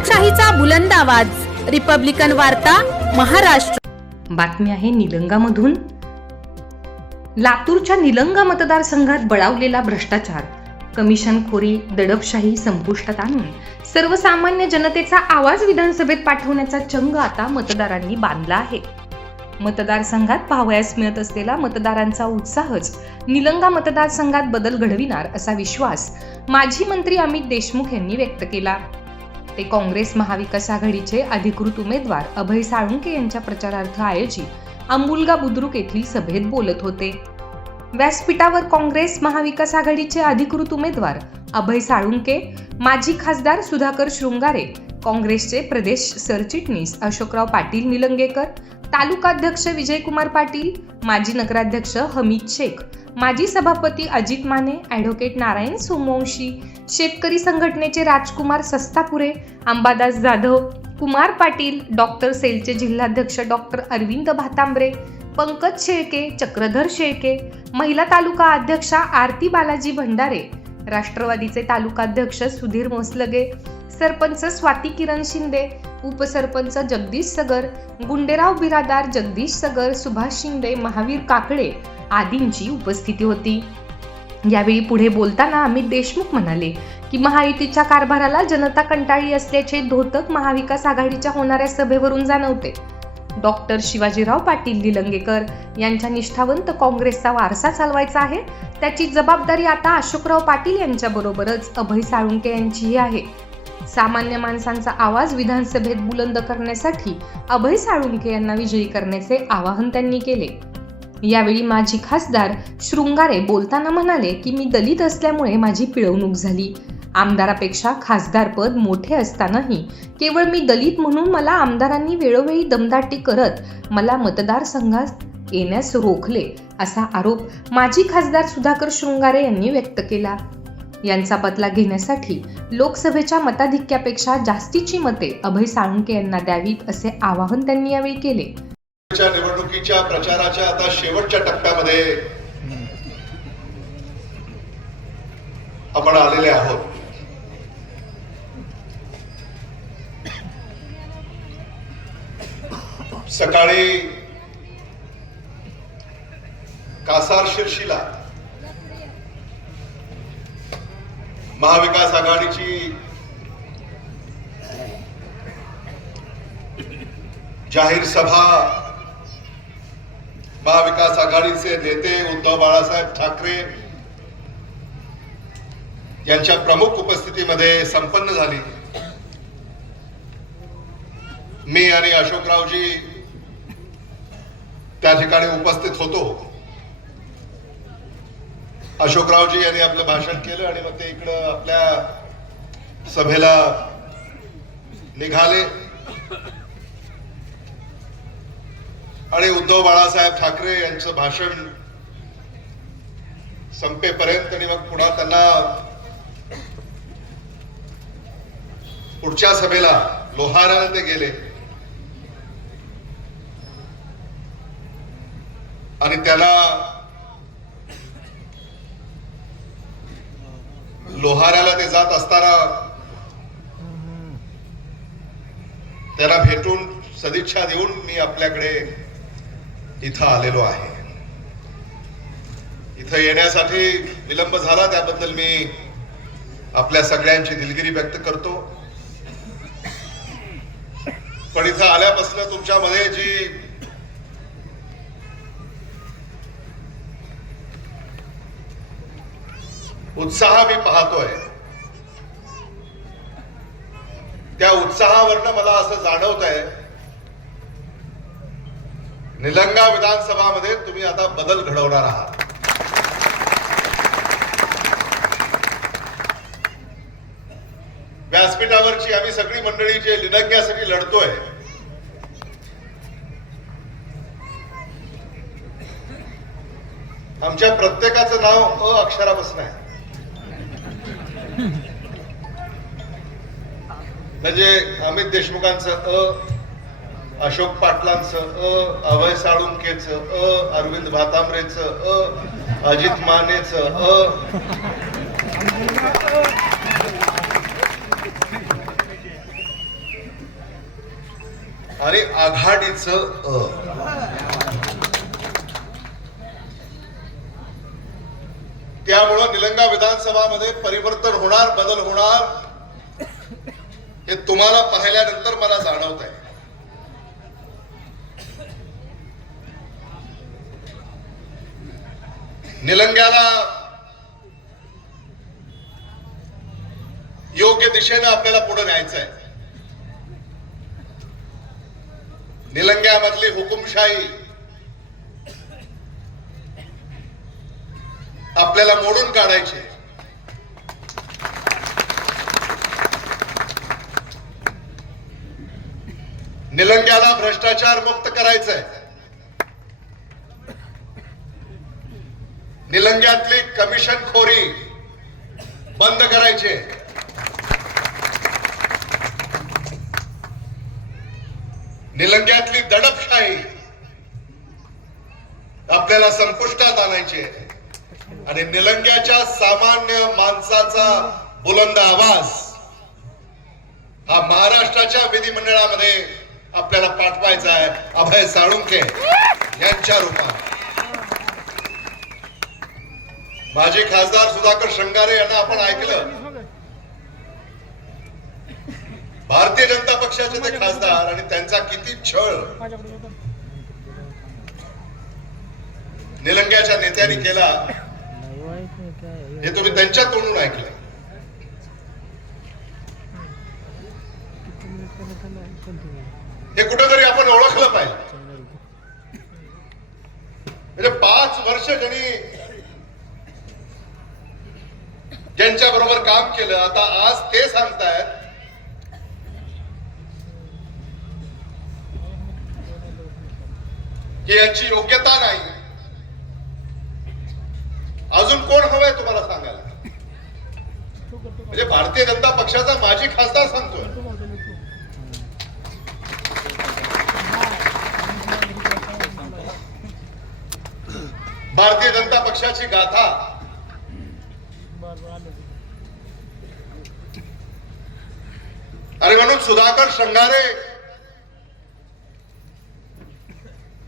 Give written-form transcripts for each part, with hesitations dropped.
लोकशाहीचा बुलंद आवाज, रिपब्लिकन वार्ता, महाराष्ट्र। बातमी आहे निलंगामधून। लातूरच्या निलंगा मतदारसंघात बळावलेला भ्रष्टाचार, कमिशनखोरी, दडपशाही संपुष्टात आणून सर्वसामान्य जनतेचा आवाज विधानसभेत पाठवण्याचा चंग आता मतदारांनी बांधला आहे। मतदारसंघात पाहावयास मिळत असलेला मतदारांचा उत्साहच निलंगा मतदारसंघात बदल घडविणार असा विश्वास माजी मंत्री अमित देशमुख यांनी व्यक्त केला। ते काँग्रेस महाविकास आघाडीचे अधिकृत उमेदवार अभय साळुंके यांच्या प्रचारार्थ आयोजित अंबुलगा बुद्रुक येथील सभेत बोलत होते। व्यासपीठावर काँग्रेस महाविकास आघाडीचे अधिकृत उमेदवार अभय साळुंके, माजी खासदार सुधाकर शृंगारे, काँग्रेसचे प्रदेश सरचिटणीस अशोकराव पाटील निलंगेकर, तालुकाध्यक्ष विजयकुमार पाटील, माजी नगराध्यक्ष हमीद शेख, माजी सभापती अजित माने, ॲडव्होकेट नारायण सोमवंशी, शेतकरी संघटनेचे राजकुमार सस्तापुरे, अंबादास जाधव, कुमार पाटील, डॉक्टर सेलचे जिल्हाध्यक्ष डॉक्टर अरविंद भातांब्रे, पंकज शेळके, चक्रधर शेळके, महिला तालुका अध्यक्षा आरती बालाजी भंडारे, राष्ट्रवादीचे तालुकाध्यक्ष सुधीर मोसलगे, सरपंच स्वाती किरण शिंदे, उपसरपंच जगदीश सगर, गुंडेराव बिरादार, जगदीश सगर, सुभाष शिंदे, महावीर काकडे आदींची उपस्थिती होती। यावेळी पुढे बोलताना अमित देशमुख म्हणाले की महायुतीच्या कारभाराला जनता कंटाळली असल्याचे धोतक महाविकास आघाडीच्या होणाऱ्या सभेवरून जाणवते। डॉक्टर शिवाजीराव पाटील निलंगेकर यांच्या निष्ठावंत काँग्रेसचा वारसा चालवायचा आहे, त्याची जबाबदारी आता अशोकराव पाटील यांच्याबरोबरच अभय साळुंके यांचीही आहे। सामान्य माणसांचा आवाज विधानसभेत बुलंद करण्यासाठी अभय साळुंके यांना विजयी करण्याचे आवाहन त्यांनी केले। यावेळी माजी खासदार शृंगारे बोलताना म्हणाले की मी दलित असल्यामुळे माझी पिळवणूक झाली। आमदारापेक्षा खासदारपद मोठे असतानाही केवळ मी दलित म्हणून मला आमदारांनी वेळोवेळी दमदाटी करत मला मतदारसंघात येण्यास रोखले, असा आरोप माजी खासदार सुधाकर शृंगारे यांनी व्यक्त केला। यांचा बदला घेण्यासाठी लोकसभेच्या मताधिक्यापेक्षा जास्तीची मते अभय साळुंके यांना द्यावीत, असे आवाहन त्यांनी यावेळी केले। निवडणुकीच्या प्रचाराच्या आता शेवटच्या टप्प्यामध्ये आपण आलेले आहोत। सकाळी कासार शिरशीला महाविकास आघाडीची जाहीर सभा महाविकास आघाडीचे नेते उद्धव बाळासाहेब ठाकरे यांच्या प्रमुख उपस्थितीमध्ये संपन्न झाली। मी आणि अशोकरावजी त्या ठिकाणी उपस्थित होतो। अशोकरावजी यांनी आपलं भाषण केलं आणि मग ते इकडं आपल्या सभेला निघाले आणि उद्धव बाळासाहेब ठाकरे यांचं भाषण संपेपर्यंत आणि मग पुन्हा त्यांना पुढच्या सभेला लोहाराला ते गेले आणि त्याला लोहाराला ते जात असताना त्याला भेटून सदिच्छा देऊन मी आपल्याकडे इथं आलेलो आहे। इथं येण्यासाठी विलंब झाला त्याबद्दल मी आपल्या सगळ्यांची दिलगिरी व्यक्त करतो। पण इथं आल्यापासून तुमच्यामध्ये जी उत्साह मी पाहतोय, त्या उत्साहावरनं मला असं जाणवत आहे निलंगा विधानसभामध्ये तुम्ही आता बदल घडवणार आहात। व्यासपीठावरची आम्ही सगळी मंडळी जे निलंग्यासाठी लढतोय, आमच्या प्रत्येकाचं नाव अ अक्षरापासून आहे। म्हणजे अमित देशमुखांचं अ, अशोक पाटलांचं अ, अभय साळुंकेचं अ, अरविंद भातांब्रेचं अ, अजित मानेचं अ, आणि आघाडीचं त्यामुळं निलंगा विधानसभामध्ये परिवर्तन होणार, बदल होणार हे तुम्हाला पाहिल्यानंतर मला जाणवत आहे. निलंग्याला योग्य दिशेनं आपल्याला पुढे न्यायचं आहे. निलंग्यामधली हुकुमशाही आपल्याला मोडून काढायची. निलंग्याला भ्रष्टाचार मुक्त करायचंय. निलंग्यातली कमिशनखोरी बंद करायची. निलंग्यातली दडपशाही आपल्याला संपुष्टात आणायची आहे. आणि निलंग्याच्या सामान्य माणसाचा बुलंद आवाज हा महाराष्ट्राच्या विधिमंडळामध्ये आपल्याला पाठवायचा आहे. अभय साळुंखे यांच्या रूपात. माजी खासदार सुधाकर श्रंगारे यांना आपण ऐकलं. भारतीय जनता पक्षाचे ते खासदार आणि त्यांचा किती छळ निलंग्याच्या नेत्यांनी केला हे तुम्ही त्यांच्या तोंडून ऐकलं. हे कुठेतरी आपण ओळखलं पाहिजे. म्हणजे 5 वर्ष ज्यांनी ज्यांच्या बरोबर काम केलं, आता आज ते सांगतायत की यांची योग्यता नाही. अजून कोण हवंय तुम्हाला सांगायला? म्हणजे भारतीय जनता पक्षाचा माजी खासदार सांगतोय. भारतीय जनता पक्षाची गाथा आणि म्हणून सुधाकर श्रंगारे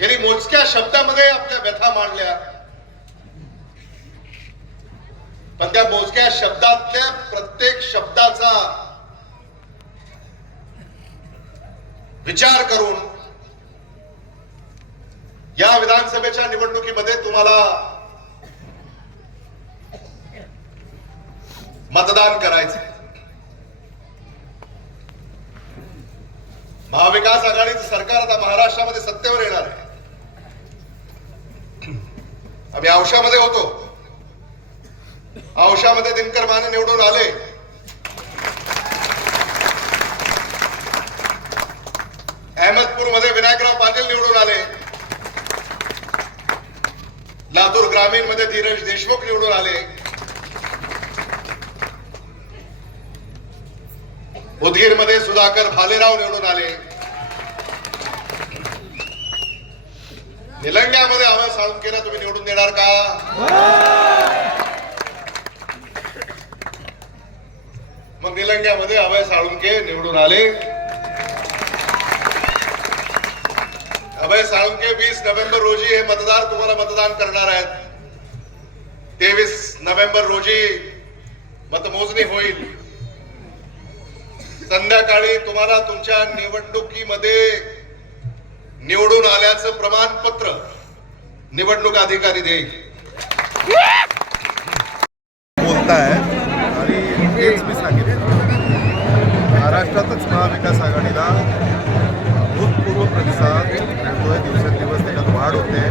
यांनी मोजक्या शब्दामध्ये आपल्या व्यथा मांडल्या. पण त्या मोजक्या शब्दातल्या प्रत्येक शब्दाचा विचार करून या विधानसभेच्या निवडणुकीमध्ये तुम्हाला मतदान करायचं. महाविकास आघाडीचं सरकार आता महाराष्ट्रामध्ये सत्तेवर येणार आहे. आम्ही औशामध्ये होतो. औशामध्ये दिनकर माने निवडून आले. अहमदपूरमध्ये विनायकराव पाटील निवडून आले. लातूर ग्रामीण मध्ये धीरज देशमुख निवडून आले. उदगीर मध्ये सुधाकर भालेराव निवडून आले. निलंग्यामध्ये अभय साळुंखेला तुम्ही निवडून देणार का? मग निलंग्यामध्ये अभय साळुंखे निवडून आले. अभय साळुंखे 20 नोव्हेंबर रोजी हे मतदार तुम्हाला मतदान करणार आहेत. 23 नोव्हेंबर रोजी मतमोजणी होईल. संध्याकाळी तुम्हाला तुमच्या निवडणुकीमध्ये निवडून आल्याचं प्रमाणपत्र निवडणूक अधिकारी देईल. बोलताय आणि तेच मी सांगितलं. महाराष्ट्रातच महाविकास आघाडीला भूतपूर्व प्रतिसाद मिळतोय. दिवसेंदिवस त्याच्यात वाढ होते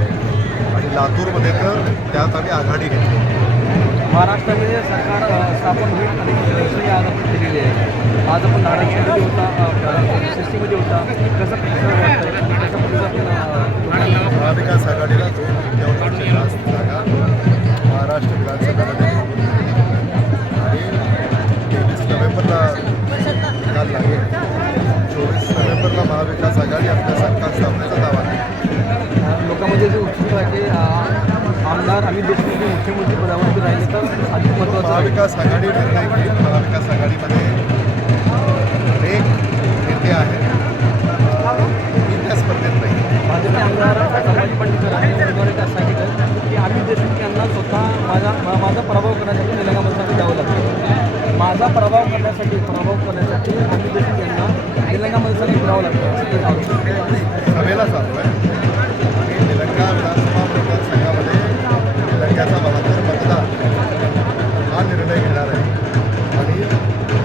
आणि लातूरमध्ये तर त्यात आम्ही आघाडी घेतली. महाराष्ट्रामध्ये सरकार स्थापन होईल आणि घोषणा आज आपण केलेली आहे. आज आपण धाराशिवमध्ये होता, सिस्टीमध्ये होता. कसं प्रतिसाद वाटतं? कसं प्रतिसाद महाविकास आघाडीला जो जास्त जागा महाराष्ट्र विधानसभेमध्ये निवडून आणि 23 नोव्हेंबरला निकाल लागेल. 24 नोव्हेंबरला महाविकास आघाडी आपल्या सरकार स्थापनेचा दावा आहे. लोकांमध्ये जे उत्सुकता आहे की आमदार अमित देशमुख मुख्यमंत्री पदावरती राहिले तर अधिक महत्त्वाचं. महाविकास आघाडी निर्णय घेईल. महाविकास आघाडीमध्ये अनेक नेते आहेत. पराभव करण्यासाठी अमित देशमुख यांना निलंगा मतदारसंघात फिरावं लागतं असं ते आरोप. सभेला चालू आहे. आम्ही निलंगा विधानसभा मतदारसंघामध्ये निलंग्याचा 72 मतदार हा निर्णय घेणार आहे आणि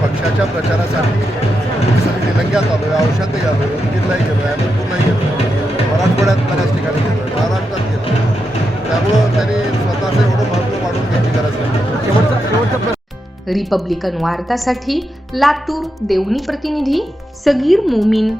पक्षाच्या प्रचारासाठी सगळी निलंग्यात आलो आहे, औषधही आलो आहे, उदगीरलाही गेलो आहे, अहमदपूरलाही गेलो आहे, मराठवाड्यात बऱ्याच ठिकाणी गेलो आहे, महाराष्ट्रात गेलो आहे. त्यामुळं त्यांनी स्वतःचं एवढं महत्त्व वाढवून घ्यायची गरज नाही. शेवटचा प्रश्न रिपब्लिकन वार्तासाठी लातूर देवणी प्रतिनिधी सगीर मोमीन.